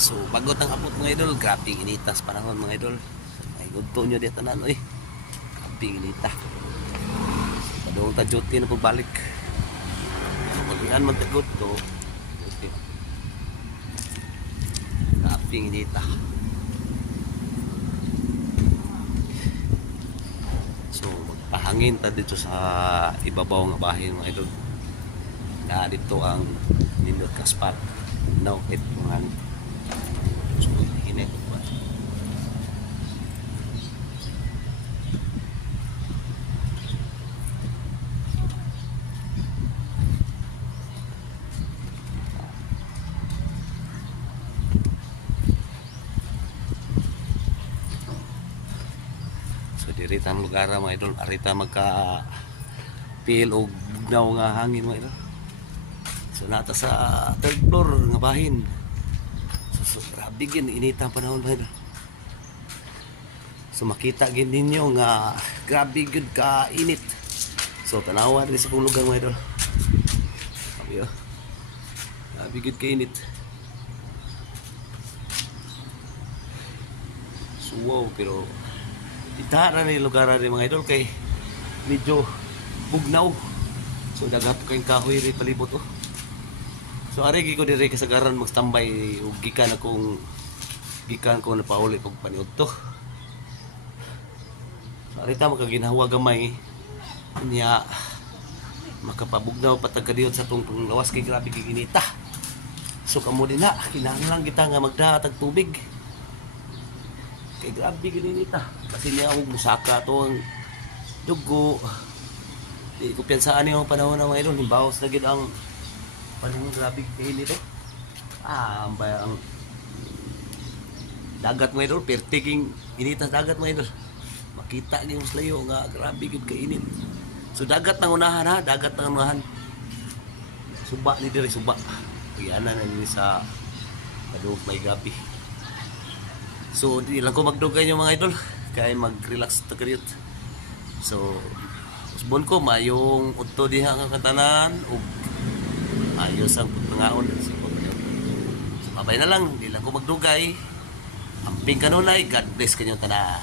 So bago tang abot mga idol, grabe initas panahon mga idol. Ay gudto nyo dito na eh. Grabe inita. Padung ta duty na pagbalik. Pag-ian man ta gudto. Grabe inita. So magpahangin ta dito sa ibabaw nga bahay mga idol. Na dito ang nindot ka spot. No, it man. So hinay ko ba. So diritang lugar mga idol, arita magka feel og bugnaw nga hangin mga idol. So nata sa third floor nga bahin. So grabe gin initang panahon mga idol. So makita gin ninyo nga grabe gud ka init. So tanawa diri sa kong lugar mga idol. Sabi oh. Grabe gud ka init. So wow, pero itara na yung lugar rin mga idol kay medyo bugnaw. So dagat kayong kahoy rin palibot oh. So ari ko dire kasagaran magstambay ug gikan ko na pauli pag paniud to. So ari ta makaginhawa gamay niya makapabugnaw patag kadiyot sa tong lawas kay grabe kay ginita. So kamo din na kinahanglan kita nga magdahatag tubig. Kay grabe ginita kasi niya og musaka to ang dugo. Di ko piyansaan yung panahon ng mga idol, himbawas na gid ang panahon grabe kayo nito. Ang dagat mga idol, pertiking initas dagat mga idol. Makita niyo mas layo nga grabe gid ka init. So dagat nang unahan ha, dagat nang unahan. Suba ni diri suba. Kuyana na ni sa padung may gabi. So di lang ko magdugay yung mga idol, kay mag-relax ta kadyot. So usbon ko mayong udto diha nga katanan ug ayos ang pagpangaon sa pagpangaon. So, babay na lang, di lang ko magdugay. Amping kanunay, God bless kanyang tanan.